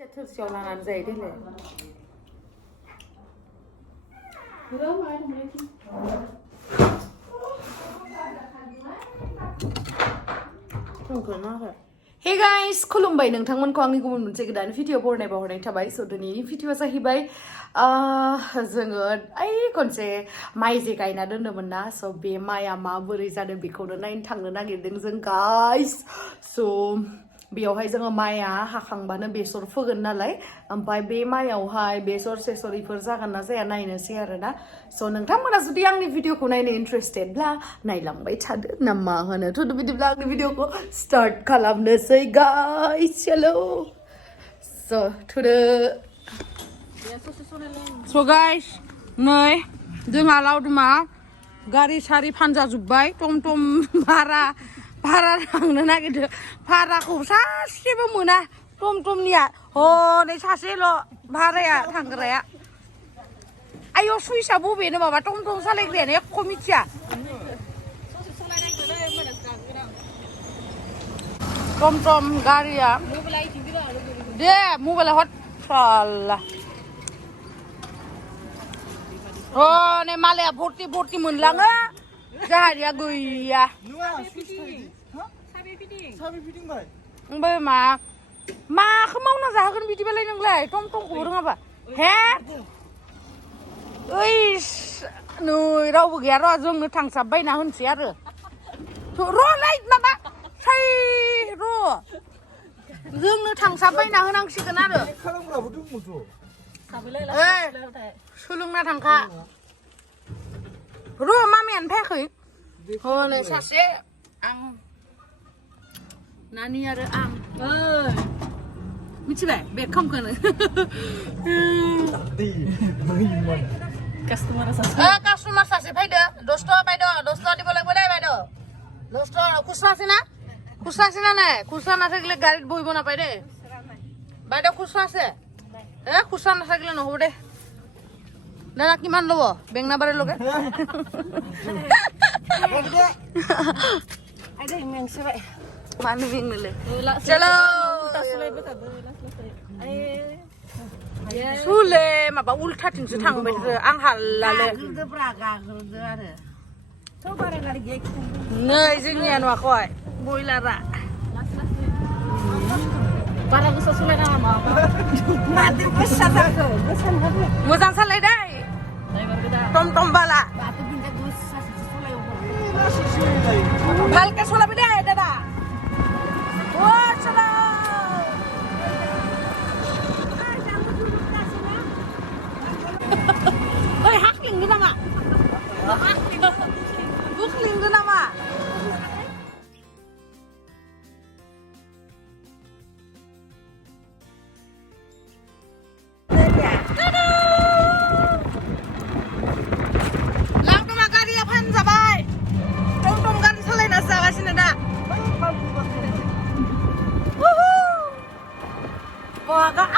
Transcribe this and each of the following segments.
थोरसियाव लानानै जायो देलाय हे गाइस खुलुमबाय नोंथांमोनखौ आंनि गुबुन मोनसे गोदान भिडिअ बरनाय थाबाय स' दिनैनि भिडिअआ जाहैबाय जोङो खनसे माइ जे गायना दोन्दोंमोन ना स' बे माइआ माबोरै जादों बेखौनो नायनो थांनो नागिरदों जों गाइस स' बेयावहाय जोङो माइआ हाखांबानो बेसर फोगोन नालाय ओमफ्राय बे माइयावहाय बेसर सेसरिफोर जागोन ना जाया नायनोसै आरोना स' नोंथांमोना जुदि आंनि भिडिअखौ नायनो इन्ट्रेस्टेडब्ला नायलांबाय थादो ना मा होनो थ' बिदिब्ला आंनि भिडिअखौ स्टार्ट खालामनोसै गाइस चलो स' थुदो स' गाइस नै जोंहा लावदुमा गारि सारि फानजाजोब्बाय टम टम भारा थांनो नागिरदों भाराखौ सासेबो मोना टम टमनिया हनै सासेल' भाराया थांग्राया आयौ सुइसआ बबेनो माबा टम टम सालायग्रायानो एख' मिथिया टम टम गारिया दे मबाइला हट साला नै मालाया भर्ति मोनलाङो जाहारिया गैया ओमफ्राय माखौ मावना जाहोगोन बिदिबालाय नोंलाय टम टमखौबो रोङाबा हे ओइ नै रावबो गैया र' जोंनो थांसाबबायना होनसै आरो र'लाय माबा साइ र' जोंनो थांसाबबायना होनांसिगोन आरो सोलोंना थांखा र' मामियानो फैयाखै हनै सासे आं नानि आरो आं मिथिबाय बे खामखौनो कास्टमार सासे फैदो 10 टाका बायद' 10 टाका দিব লাগিব দেই বাইদেউ 10 টাকা খুচরা আছে না নাই খুচরা না থাকলে গাড়িত বহিব নাপায় দেই বাইদেউ খুচরা আছে খুচরা নাথাকিলে নহ'ব দেই দাদা কিমান ল'ব বেংনাবাৰী লগে মানুহ বেংনলে চলো सुले माबा उल्थाथिंसो थांबाय आं हालाले नै जोंनिया नुवाखै बयलारा बारा गोसा सालायनाङा माथो गोसा जाखो मोजां सालाय दै टम टम बाला ভালকে চলাবি দে দাদা ও চলো ওই হাকিংগো নামা বুকলিংগো নামা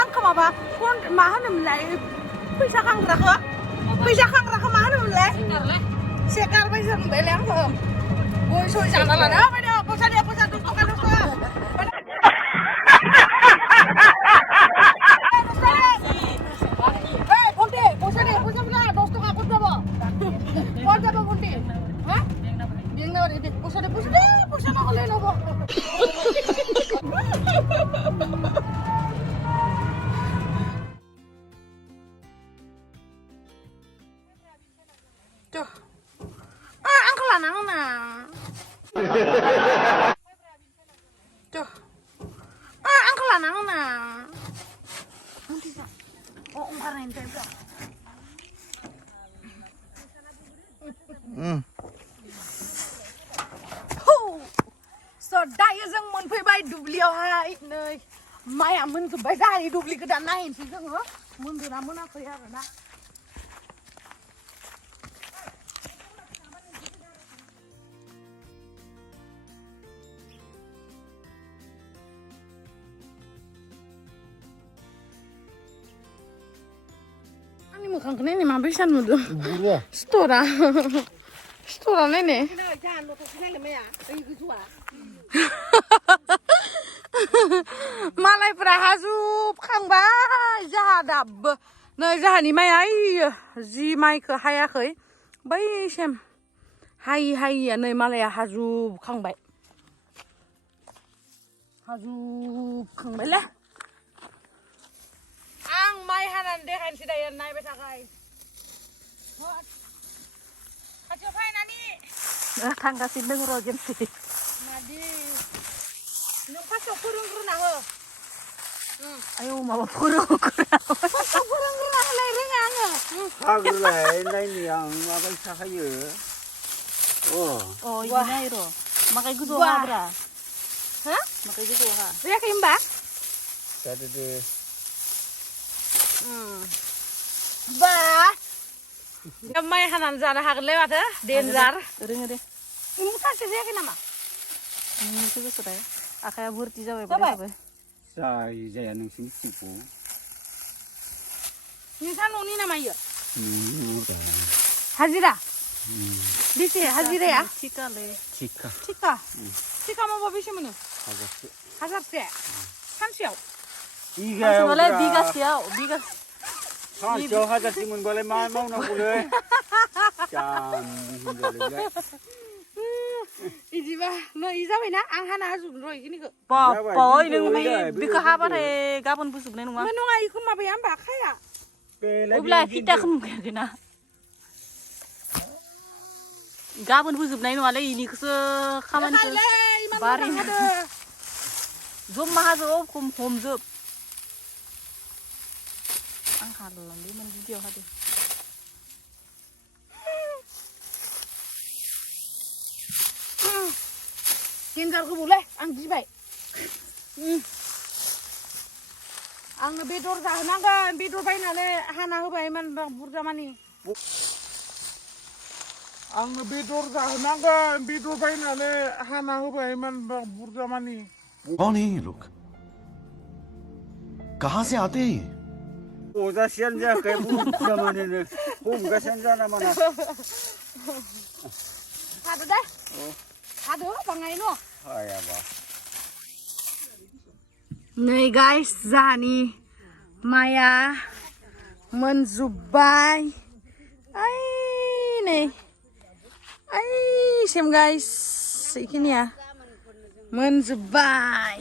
आंखौ माबा मा होनोमोनलाय फैसा खांग्राखौ मा होनोमोनलाय सेकारबाय जोंबायलाय आंखौ गय सय जाना लाना बायद' फैसा 10 टाका 10 टाका Tuh, angkel anak na. Tuh, angkel anak na. Oh, kemarin tebak. So, daya जों मोनफैबाय दुब्लियावहाय नै माइआ मोनजोब्बाय दानि दुब्लि गोदान नायनोसै जोङो मोनदोंना मोनाखै आरोना आंनि मोखांखौ नायनो माबोरै सान नुदों स्ट'रा नायनो मालायफोरा हाजुब हाखांबाय जाहा दाबो नै जाहानि माइआ जि माइखौ हायाखै बैसिम हायिया नै मालाया हाजुबखांबाय हाजुबखांबायलै आं माइ हानानै देखायनोसै दायो नायबाय थाखाय खाथियाव फायनानै थांगासिनो दङ र' गेमसि मादि नों फार्स्टआव फोरोंग्रोना हो आयौ माबा फोरोंग्रोना होलाय रोङा आङो हाग्रोलाय नायनि आं माबायदि थाखायो अ इदि नाय र' माखाय गोजौ हाब्रा हा माखाय गोजौ हा जायाखै होमबा जादो दे बा माइ हानानै जानो हागोनलै माथो डेन्जार रोङो दे मुथासे जायाखै नामा नोंसो गोसोराय आखाया भर्ति जाबाय जाया नोंसिनि सिंखौ नोंसा न'नि नामा इयो हाजिरा बेसे हाजिराया थिकालै थिका मावबा बेसे मोनो हाजारसे सानसेयाव बिगासेयाव सानसेयाव हाजारसे मोनबालाय मा मावनांगौलै जाम्बि हिनजावलाय इदिबा नै जाबायना आं हाना होजोबगोन र' इखिनिखौ बाय नों बेखौ हाबाथाय गाबोन फोजोबनाय नङा नङा इखौ माबाया होमबा खाया अब्ला खिथाखौ नुखायाखैना गाबोन फोजोबनाय नङालै इनिखौसो खामानिखौ बारि जमा हाजोआव हमजोब आं हालांलै माने गिदियाव हादो गेन्जार गोबौलै आं गिबाय आंनो बेदर जाहोनांगोन बेदर बायनानै हाना होबाय इमान बुरजा मानि आंनो बेदर जाहोनांगोन बेदर बायनानै हाना होबाय इमान बुरजा मानि कौन है ये लोग कहाँ से आते हैं अजासेयानो जायाखै बुरजा मानिनो हमगासिनो जाना माना हादो दे हादो बाङाय न' हायाबा नै गाइस जाहानि माइया मोनजोब्बाय ओइ नै ओइसिम गाइस इखिनिया मोनजोब्बाय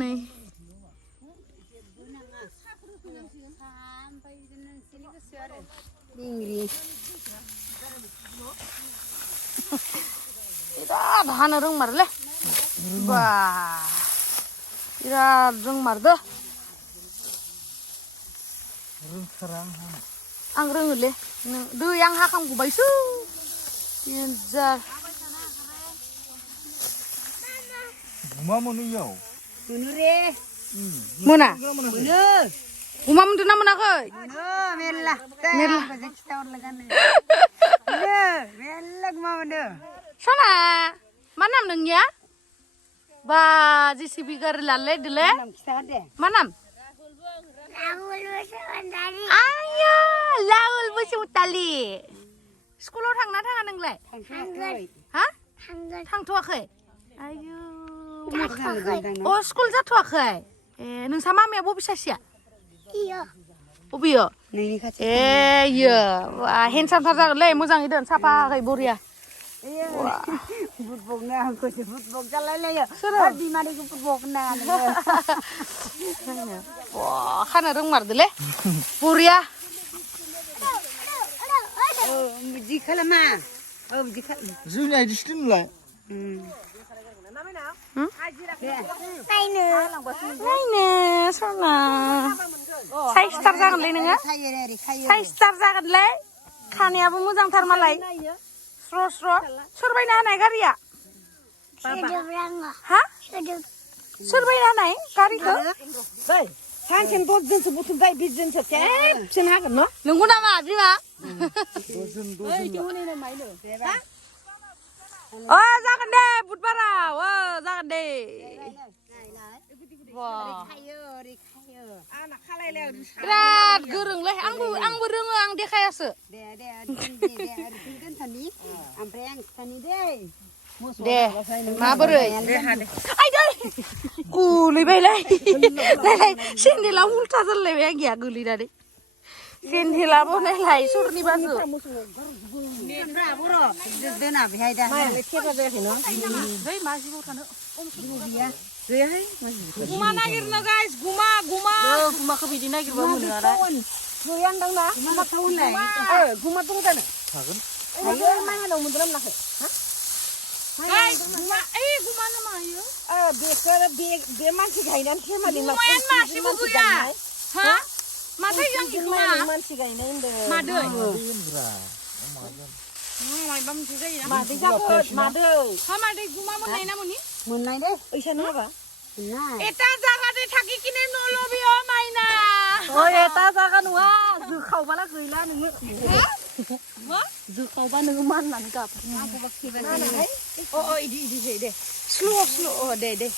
नै बिराद हानो रोंमारोलै बा बिराद रोंमारदो आं रोङोलै दै आं हाखांगौबायसो डेन्जार मा मोनो इयाव मोना अमा मोनदों ना मोनाखै मेरला सना मा नाम नोंनिया बा जेसिबि गारि लालायदोलै मा नाम आया लाउल बसुमतारी स्कुलाव थांना थाङा नोंलाय हा थांथ'वाखै आयु अ स्कुल जाथ'वाखै ए नोंसा मामाया बबे सासेया बबेयो ए इयो हेन्डसामथार जागोनलै मोजाङै दोन साफायै बरिया खानो रोंमारदोलै बरिया बिदि खालामा जोंनि आइदिसो दोनलाय नायनो सना साइसथार जागोनलै नोङो साइसथार जागोनलै खानायाबो मोजांथार मालाय स्र' स्र' सोर बायना होनाय गारिया हा सोर बायना होनाय गारिखौ सानसेनो 10 जनसो बुथुमबाय 20 जनसो खेबसेनो हागोन न' नंगौ नामा बिमा अ जागोन दे बुधबाराव जागोन दे बिराद गोरोंलै आंबो रोङो आं देखायासो ओमफ्राय आं खिथानि दै दे माबोरै आइदै गोलैबायलाय नायलाय सेन्देला उल्था जालायबाय आंनिया गोलैनानै सेन्देलाबो नायलाय सोरनिबासो दोना बेहाय दा बै मा जिबौ थानो गैयाहाय गुमा नागिरनो गाइस गुमा गुमाखौ बिदि नागिरबा मोनो आरो गैयानदां ना गुमाखौ होनलाय गुमा दं जानो हागोन माइ हानाव मोनदों ना मोनाखै गाइस गुमा गुमा ना मायो बेखौ बे मानसि गायनानै फेमालि गुमायानो मासेबो गैया हा माथो आंनि गुमा मानसि गायनाय होनदों मादै मायबा मोनसे जायो ना मादै जागोन मादै हा मादै गुमा मोननाय ना मोनि मोननाय दे फैसा नङाबा এটা জায়গাতে থাকি কিনে নলবিও মাইনা এটা জায়গা नङा जोखावबाला गैला नोङो जोखावबा नोङो माननानै गाब इदि दे स्ल' दे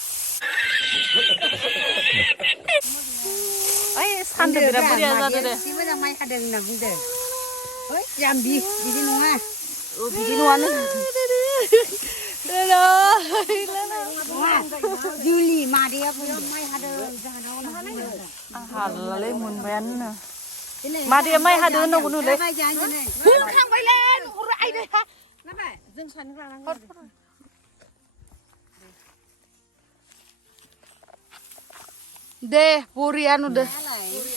ओइ सानदो बिराद बुरिया जादो दे एसे मोजां माइ हादों होनना बुंदों ओइ जाम्बि बिदि नङा बिदि नङानो जुलि मादैयाबो माइ हादों जाहानाव हालालै मोनबायानो मादैया माइ हादो होननांगौ नुलै थांबायलै आइदै जों सानो लानांगौ दे बरिया नुदो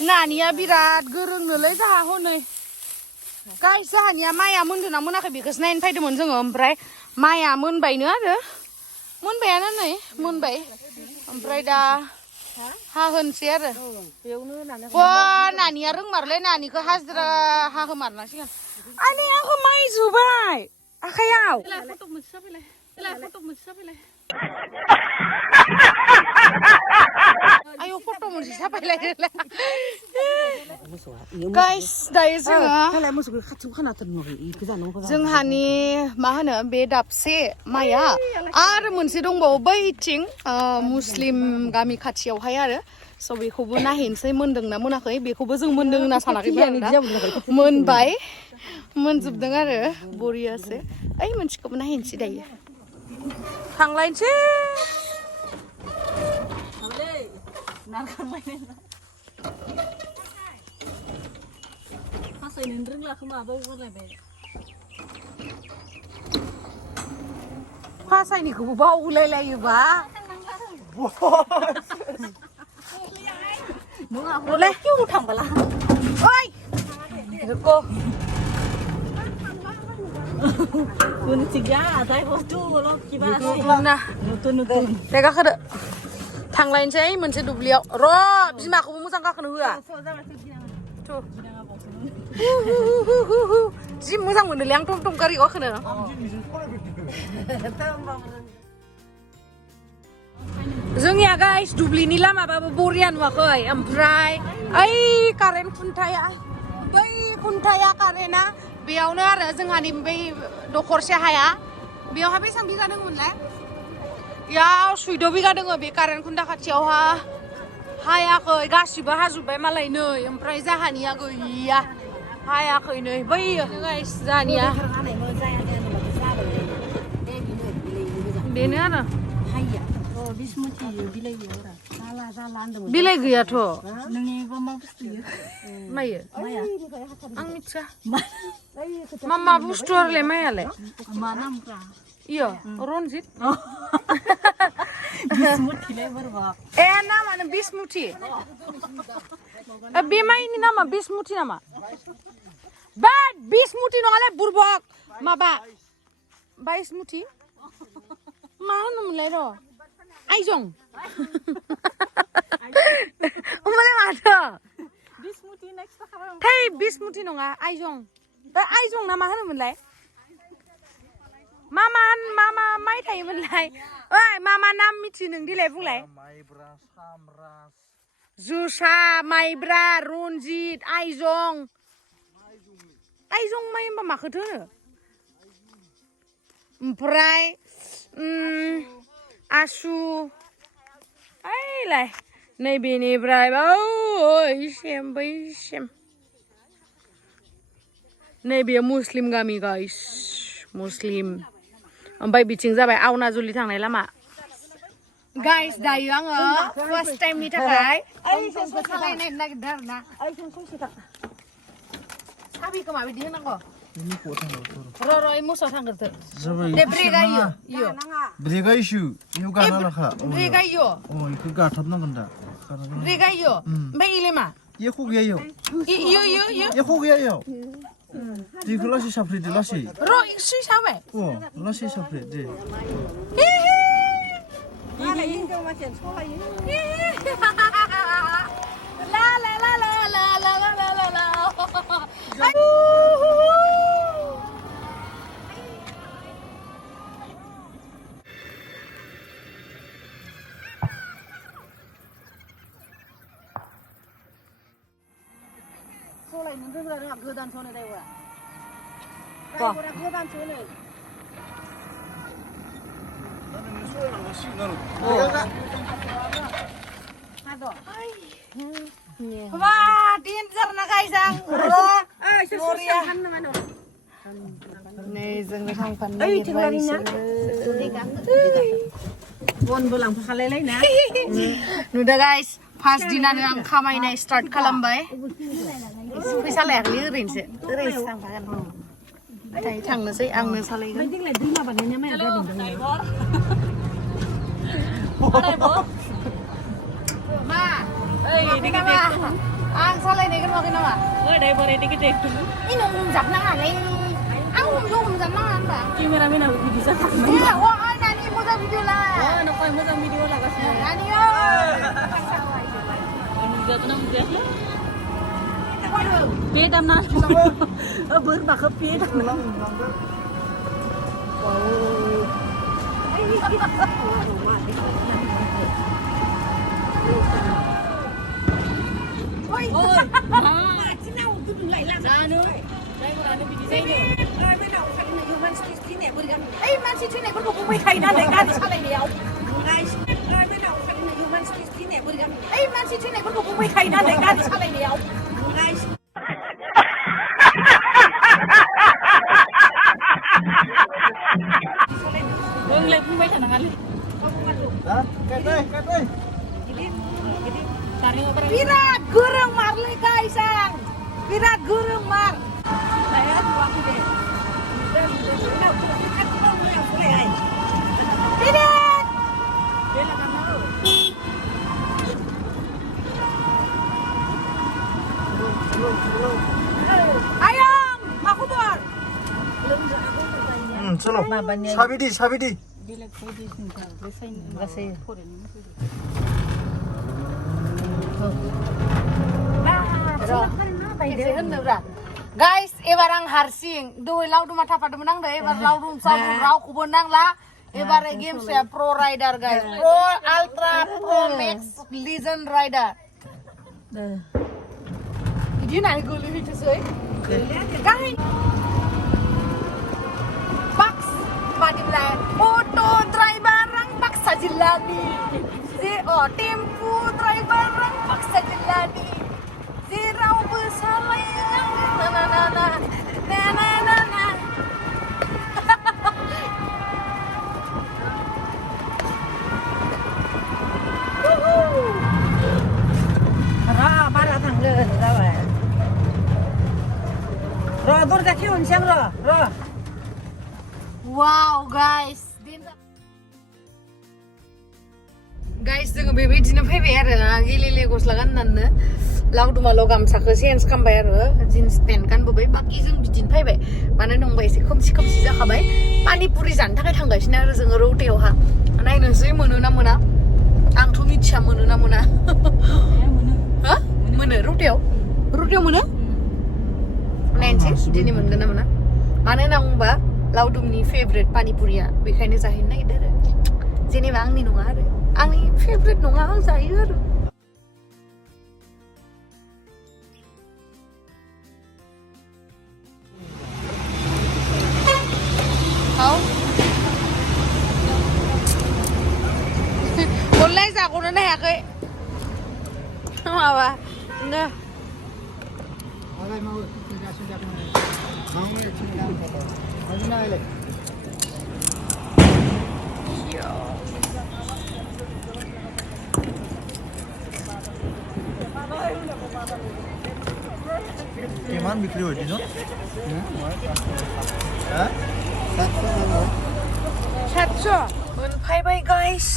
नानिया बिराद गोरोंनोलै जाहा हनै गाइस जाहानिया माइया मोनदोंना मोनाखै बेखौसो नायनो फैदोंमोन जोङो ओमफ्राय माइया मोनबायनो आरो मोनबायानो नै मोनबाय ओमफ्राय दा हाहोनोसै आरो नानिया रोंमारलै नानिखौ हाजिरा हाहोमारनांसिगोन आनै आंखौ माइ जुबाय आखाइयाव आयौ फट' मोनसे साफायलाय गाइस दायो जोंहानि मा होनो बे दाबसे माइया आरो मोनसे दंबावो बैथिं मुस्लिम गामि खाथियावहाय आरो स' बेखौबो नायहैनोसै मोनदोंना मोनाखै बेखौबो जों मोनदों होनना सानाखैमोन मोनबाय मोनजोबदों आरो बरियासो ओइ मोनसेखौबो नायहैनोसै दायो थांलायनोसै फासायनिखौबो बावलायलायोबा नङा किउ थांबला ओइ रुको दे गाखोदो थांलायनोसै मोनसे दुब्लियाव र' बिमाखौबो मोजां गाखोनो होआ जि मोजां मोनोलै आं टम गारियाव गाखोनो जोंनिया गाइस दुब्लिनि लामाबाबो बरिया नुवाखै ओमफ्राय ओइ कारेन्ट खुन्थाया बै खुन्थाया कारेन्टआ बेयावनो आरो जोंहानि बै दखरसे हाया बेयावहा बेसेबां बिगा दंमोनलाय याव 14 बिगा दङ बे कारेन्ट खुन्था खाथियावहा हायाखै गासिबो हाजोब्बाय मालाय नै ओमफ्राय जाहानिया गैया हायाखै नै बैयो गाइस जाहानिया बेनो आरो बिलाइ गैयाथ' मायो आं मिथिया मा बुस्थु आरोलाय मायालाय इयो रनजित ए नामानो बिसमुथि बे माइनि नामा बिसमुथि नामा बा बिसमुथि नङालाय बुरबक माबा बाइसमुथि मा होनोमोनलाय र' आइजं होमबालाय माथो थै बिसमुथि नङा आइजं आइजं ना मा होनोमोनलाय मा माइ थायोमोनलाय ओइ मा नाम मिथि नों दिलाय बुंलाय जोसा माइब्रा रनजित आइजं माइ होनबा माखौथो होनो ओमफ्राय आसु ओइलाय नैबेनिफ्राय बैसिम नैबे मुस्लिम गामि गाइस मुस्लिम ओमफ्राय बिथिं जाबाय आवना जुलि थांनाय लामा गाइस दायो आङो फार्स्ट टाइमनि थाखाय सालायनो नागिरदों आरो ना साबिखौ माबायदि होनांगौ र' मोसौ थांग्रोथो दे ब्रेकआ इयो ब्रेकआ इसु इयो गाना लाखा ब्रेकआ इयो इखौ गाथाबनांगोन दा ब्रेकआ इयो ओमफ्राय इले मा इयो गैया इयो इयो गैया इयो दैखौ लासै साफ्रेदो लासै र' सुइस होबाय लासै साफ्रेद दे ला ला ला ला ला ला ला ला ला ला सलायनो रोंग्रा रोङा गोदान सनो दायगरा गोदान सनो Wah, danger na guys ang Nih, जों थांफानो बनबो लांफाखालायलाय ना नुदो गाइस फार्स्ट दिनानो आं खामायनाय स्टार्ट खालामबाय फैसा लायाखै ओरैनोसो थांफागोन दायो थांनोसै आंनो सालायगोन देग्लाय दैमा बानायनाया माया जादों मा आं सालायनायखौ नुवाखै नामा ini हमजाबनाङालै आं हमजाबनाङा होनबा केमेरामेनाबो बिदि जाखायो नानि मोजां भिडिअ ला नखय मोजां भिडिअ लागासिनो नानि पे दामना बोरमाखौ पे दामना मानसि थैनायफोरखौ बुंबाय थायो नालाय गारि सालायनायाव मानसि थैनायफोरखौ बुंबाय थायो नालाय गारि सालायनायाव नोंलाय बुंबाय थानाङालै बिराद गोरों मारलै गाइस आं बिराद गोरों मार Ayam, aku buat. चलो साबिदि Guys, ebar ang harsing. Doi lauduma tapadum nang deh. Ebar laudum sabu raukubon nang la. Ebar games ya Pro Rider guys. Pro Ultra Pro Max Legend Rider. Ini naik gulu itu sih. Guys. Box padi belai. Auto driver rang paksa jilani. Tempu driver rang paksa jilani. Zirau bersalayang na. बारा थांगोन जाबाय र' दरजा खेवनोसै आं र' Wow guys. Guys, जोङो बेबायदिनो फैबाय आरो ना गेलेले गस्ला गाननानै लावदुमाल' गामसाखौ चेन्ज खालामबाय आरो जिन्स पेन्ट गानबोबाय बाखि जों बिदिनो फैबाय मानो होनबा एसे खोमसि जाखाबाय पानिपुरि जानो थाखाय थांगासिनो आरो जोङो रौतायावहा नायनोसै मोनो ना मोना आंथ' मिथिया मोनो ना मोना हा मोनो रौतायाव मोनो नायनोसै दिनै मोनगोन ना मोना मानो होनना बुंबा लावदुमनि फेभरेट पानिपुरिया बेखायनो जाहैनो नागिरदों आरो जेनेबा आंनि नङा आरो आंनि फेभरेट नङा आं जायो आरो अनलाय जाग'नोनो हायाखै माबा नो কিমান বিক্ৰী হয় দিনত मोनफायबाय गाइस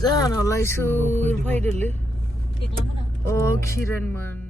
जाहानावलाय सोर फैदोलै अ किरणमोन